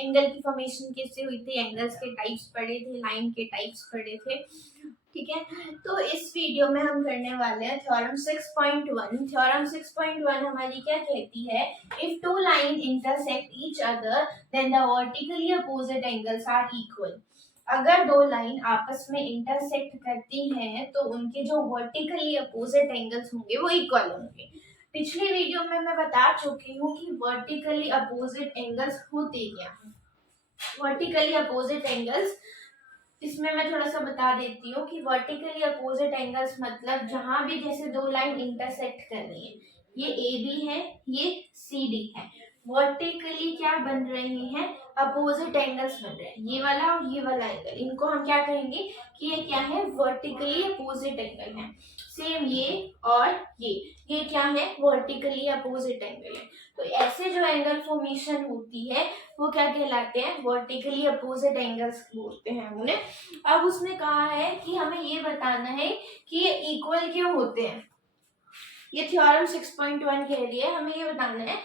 Angle की formation कैसे हुई थी, एंगल्स के टाइप्स पढ़े थे, लाइन के टाइप्स पढ़े थे। ठीक है, तो इस वीडियो में हम करने वाले हैं थ्योरम 6.1। थ्योरम 6.1 हमारी क्या कहती है, if two line intersect each other then the vertically opposite angles are equal. अगर दो लाइन आपस में इंटरसेक्ट करती हैं तो उनके जो वर्टिकली अपोजिट एंगल्स होंगे वो इक्वल होंगे। पिछली वीडियो में मैं बता चुकी हूँ कि वर्टिकली अपोजिट एंगल्स होते क्या हैं। वर्टिकली अपोजिट एंगल्स, इसमें मैं थोड़ा सा बता देती हूँ कि वर्टिकली अपोजिट एंगल्स मतलब जहां भी जैसे दो लाइन इंटरसेक्ट कर रही है, ये ए बी है, ये सी डी है, वर्टिकली क्या बन रहे हैं, अपोजिट एंगल्स बन रहे हैं, ये वाला और ये वाला एंगल, इनको हम क्या कहेंगे कि ये क्या है, वर्टिकली अपोजिट एंगल है। सेम ये और ये क्या है, वर्टिकली अपोजिट एंगल है। तो ऐसे जो एंगल फॉर्मेशन होती है वो क्या कहलाते हैं, वर्टिकली अपोजिट एंगल्स बोलते हैं उन्हें। अब उसने कहा है कि हमें ये बताना है कि ये इक्वल क्यों होते हैं। ये थ्योरम 6.1 कह रही है, हमें ये बताना है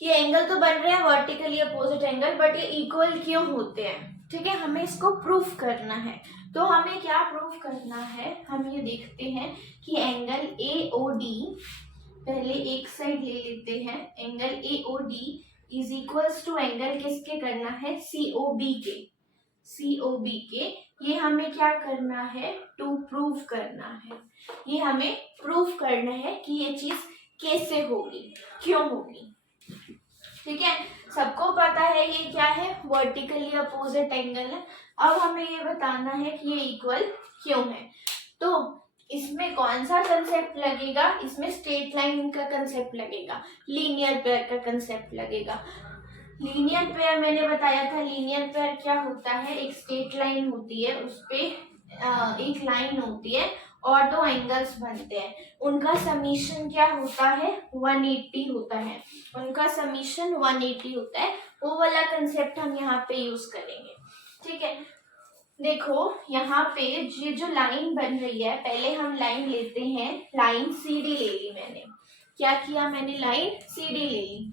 कि एंगल तो बन रहे हैं वर्टिकली अपोजिट एंगल, बट ये इक्वल क्यों होते हैं। ठीक है, हमें इसको प्रूफ करना है। तो हमें क्या प्रूफ करना है, हम ये देखते हैं कि एंगल ए ओ डी, पहले एक साइड ले लेते हैं, angle A O D is equals to angle किसके करना है, सी ओ बी के। सी ओ बी के, ये हमें क्या करना है, टू प्रूव करना है। ये हमें प्रूफ करना है कि ये चीज कैसे होगी, क्यों होगी। ठीक है, सबको पता है ये क्या है, वर्टिकली अपोजिट एंगल है। अब हमें ये बताना है कि ये इक्वल क्यों है। तो इसमें कौन सा कंसेप्ट लगेगा, इसमें स्ट्रेट लाइन का कंसेप्ट लगेगा, लीनियर पेयर का कंसेप्ट लगेगा। लीनियर पेयर मैंने बताया था, लीनियर पेयर क्या होता है, एक स्ट्रेट लाइन होती है, उस पे एक लाइन होती है और दो एंगल्स बनते हैं, उनका समीशन क्या होता है, 180 होता है, उनका समीशन 180 होता है। वो वाला कंसेप्ट हम यहाँ पे यूज करेंगे। ठीक है, देखो यहाँ पे ये जो लाइन बन रही है, पहले हम लाइन लेते हैं, लाइन सी डी ले ली मैंने, क्या किया मैंने, लाइन सी डी ले ली,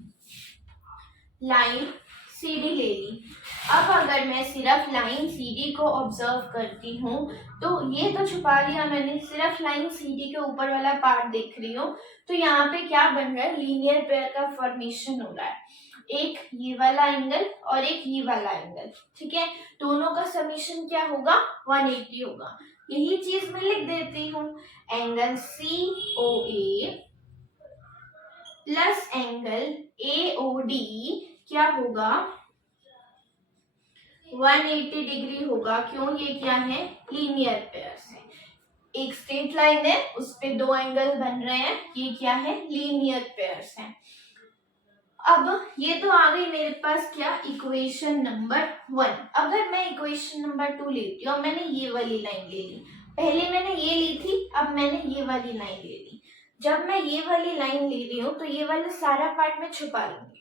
लाइन सी डी ले ली। अब अगर मैं सिर्फ लाइन सी डी को ऑब्जर्व करती हूँ तो ये तो छुपा लिया मैंने, सिर्फ लाइन सी डी के ऊपर वाला पार्ट देख रही हूँ, तो यहाँ पे क्या बन रहा है, लीनियर पेयर का फॉर्मेशन हो रहा है, एक ये वाला एंगल और एक ये वाला एंगल। ठीक है, दोनों का समीशन क्या होगा, 180 होगा। यही चीज मैं लिख देती हूँ, angle C O A plus angle A O D क्या होगा, 180 डिग्री होगा। क्यों, ये क्या है, लीनियर पेयर्स है, एक स्ट्रेट लाइन है उस पे दो एंगल बन रहे हैं, ये क्या है, लीनियर पेयर्स है। अब ये तो आ गई मेरे पास क्या, इक्वेशन नंबर 1। अगर मैं इक्वेशन नंबर 2 लेती हूँ, मैंने ये वाली लाइन ले ली, पहले मैंने ये ली थी, अब मैंने ये वाली लाइन ले ली। जब मैं ये वाली लाइन ले रही हूँ तो ये वाला सारा पार्ट मैं छुपा लूंगी,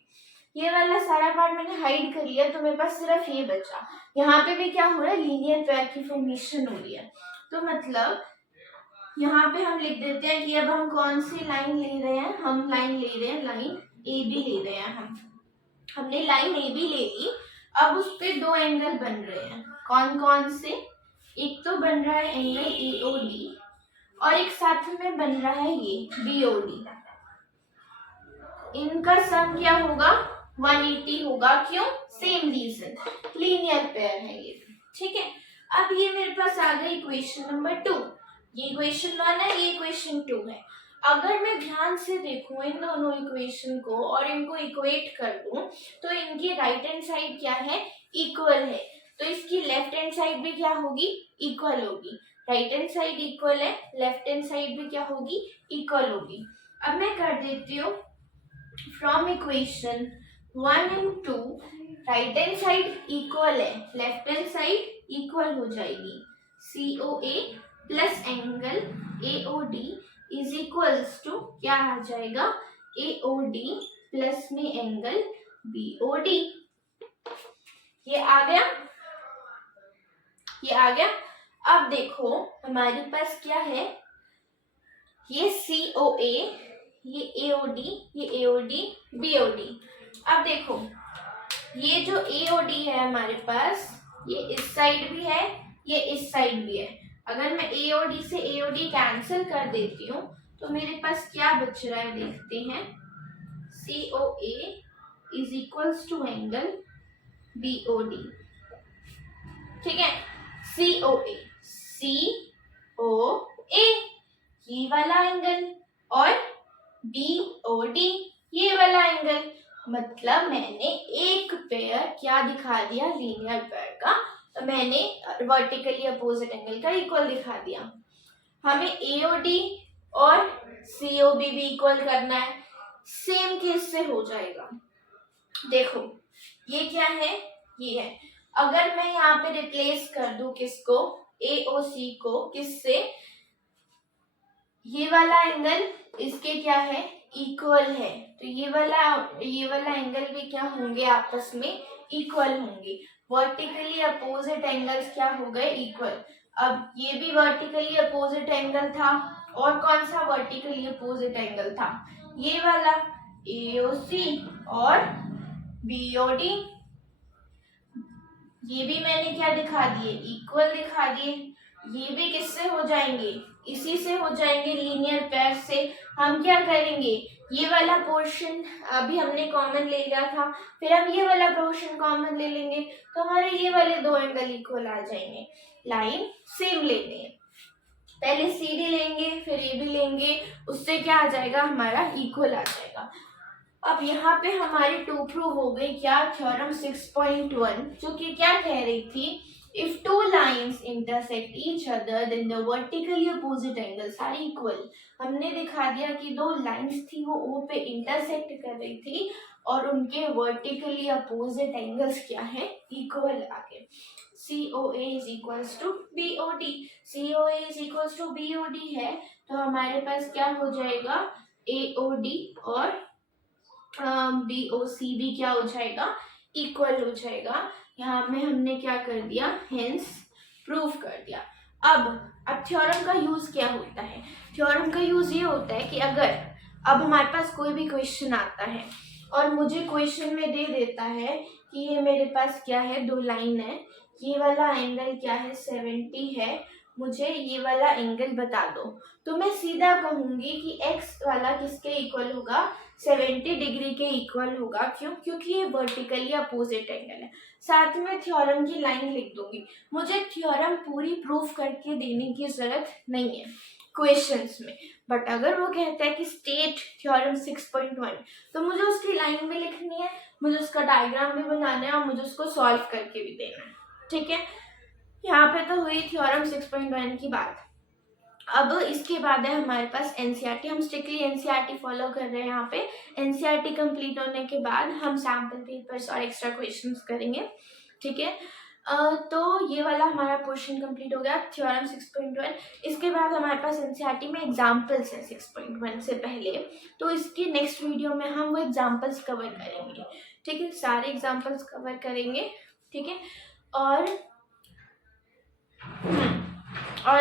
ये वाला सारा पार्ट मैंने हाइड कर लिया, तो मेरे पास सिर्फ ये बचा। यहाँ पे भी क्या हो रहा है, लीनियर पेयर की फॉर्मेशन हो रही है। तो मतलब यहाँ पे हम लिख देते हैं कि अब हम कौन सी लाइन ले रहे हैं, हम लाइन ले रहे हैं, लाइन ए बी ले रहे हैं। हमने लाइन ए बी ले ली, अब उस पे दो एंगल बन रहे हैं, कौन कौन से, एक तो बन रहा है एंगल ए ओ डी और एक साथ में बन रहा है ये बी ओ डी। इनका सम क्या होगा, 180 होगा। क्यों, सेम रीजन, लीनियर पेयर है ये। ठीक है, अब ये मेरे पास आ गई इक्वेशन नंबर 2। ये इक्वेशन 1 है, ये इक्वेशन 2 है। अगर मैं ध्यान से देखूं इन दोनों इक्वेशन को और इनको इक्वेट कर दूं तो इनकी राइट हैंड साइड क्या है, इक्वल है, तो इसकी लेफ्ट हैंड साइड भी क्या होगी, इक्वल होगी। राइट हैंड साइड इक्वल है, लेफ्ट हैंड साइड भी क्या होगी, इक्वल होगी। अब मैं कर देती हूँ, from equation 1 and 2 right hand side equal है, लेफ्ट हैंड साइड इक्वल हो जाएगी, C O A plus angle A O D is equals to क्या आ जाएगा, ए ओ डी प्लस में एंगल बी ओ डी। ये आ गया, ये आ गया। अब देखो हमारे पास क्या है, ये सी ओ ए, ये ए ओ डी, ये A O D, B O D. अब देखो ये जो ए ओ डी है हमारे पास, ये इस साइड भी है, ये इस साइड भी है। अगर मैं ए ओ डी से ए ओ डी कैंसिल कर देती हूँ तो मेरे पास क्या बच रहा है देखते हैं। C O A is equals to angle B O D. ठीक है, सी ओ ए, सी ओ ए ये वाला एंगल और बी ओ डी ये वाला एंगल। मतलब मैंने एक पेयर क्या दिखा दिया, लीनियर पेयर का, तो मैंने वर्टिकली अपोजिट एंगल का इक्वल दिखा दिया। हमें एओडी और सीओबी भी इक्वल करना है, सेम केस से हो जाएगा। देखो ये क्या है, ये है। अगर मैं यहाँ पे रिप्लेस कर दूं किसको, एओसी को, किससे, ये वाला एंगल इसके क्या है, इक्वल है, तो ये वाला एंगल भी क्या होंगे, आपस में इक्वल होंगे। वर्टिकली अपोजिट एंगल्स क्या हो गए, इक्वल। अब ये भी वर्टिकली अपोजिट एंगल था, और कौन सा वर्टिकली अपोजिट एंगल था, ये वाला एओसी और बीओडी। ये भी मैंने क्या दिखा दिए, इक्वल दिखा दिए। ये भी किससे हो जाएंगे, इसी से हो जाएंगे, लीनियर पेयर से। हम क्या करेंगे, ये वाला पोर्शन अभी हमने कॉमन ले लिया था, फिर हम ये वाला पोर्शन कॉमन ले लेंगे, तो हमारे ये वाले दो एंगल इक्वल आ जाएंगे। लाइन सेम लेनी है, पहले CD लेंगे फिर AB लेंगे, उससे क्या आ जाएगा, हमारा इक्वल आ जाएगा। अब यहाँ पे हमारी टू प्रूव हो गई क्या, थ्योरम 6.1, जो कि क्या कह रही थी, if two lines intersect each other then the vertically opposite angles are equal. हमने दिखा दिया कि दो लाइंस थी वो O पे इंटरसेक्ट कर रही थी और उनके वर्टिकली अपोजिट एंगल्स क्या है, इक्वल आगे। COA is equals to BOD, COA is equals to BOD है, तो हमारे पास क्या हो जाएगा, AOD और BOC भी क्या हो जाएगा, इक्वल हो जाएगा। यहाँ में हमने क्या कर दिया, हेंस प्रूव कर दिया। अब थ्योरम का यूज क्या होता है, थ्योरम का यूज ये होता है कि अगर अब हमारे पास कोई भी क्वेश्चन आता है और मुझे क्वेश्चन में दे देता है कि ये मेरे पास क्या है, दो लाइन है, ये वाला एंगल क्या है, 70 है, मुझे ये वाला एंगल बता दो, तो मैं सीधा कहूंगी कि x वाला किसके इक्वल होगा, 70 डिग्री के इक्वल होगा। क्यों, क्योंकि ये वर्टिकली अपोजिट एंगल है। साथ में थ्योरम की लाइन लिख दूंगी। मुझे थ्योरम पूरी प्रूफ करके देने की जरूरत नहीं है क्वेश्चंस में, बट अगर वो कहता है कि स्टेट थ्योरम 6.1, तो मुझे उसकी लाइन भी लिखनी है, मुझे उसका डायग्राम भी बनाना है और मुझे उसको सॉल्व करके भी देना है। ठीक है, यहाँ पे तो हुई थ्योरम 6.1 की बात। अब इसके बाद है हमारे पास एनसीईआरटी। हम स्ट्रिक्टली एनसीईआरटी फॉलो कर रहे हैं। यहाँ पे एनसीईआरटी कंप्लीट होने के बाद हम सैम्पल पेपर्स और एक्स्ट्रा क्वेश्चंस करेंगे। ठीक है, तो ये वाला हमारा पोर्शन कंप्लीट हो गया, थ्योरम 6.1। इसके बाद हमारे पास एनसीईआरटी में एग्जाम्पल्स हैं 6.1 से पहले, तो इसकी नेक्स्ट वीडियो में हम वो एग्जाम्पल्स कवर करेंगे। ठीक है, सारे एग्जाम्पल्स कवर करेंगे। ठीक है, और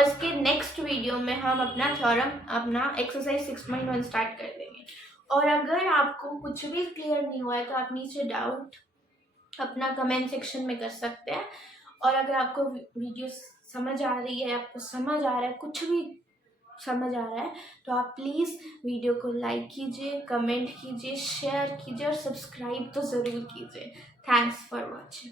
इसके नेक्स्ट वीडियो में हम अपना थ्योरम, अपना एक्सरसाइज 6.1 स्टार्ट कर देंगे। और अगर आपको कुछ भी क्लियर नहीं हुआ है तो आप नीचे डाउट अपना कमेंट सेक्शन में कर सकते हैं। और अगर आपको वीडियो समझ आ रही है, आपको समझ आ रहा है, कुछ भी समझ आ रहा है, तो आप प्लीज़ वीडियो को लाइक कीजिए, कमेंट कीजिए, शेयर कीजिए और सब्सक्राइब तो ज़रूर कीजिए। Thanks for watching.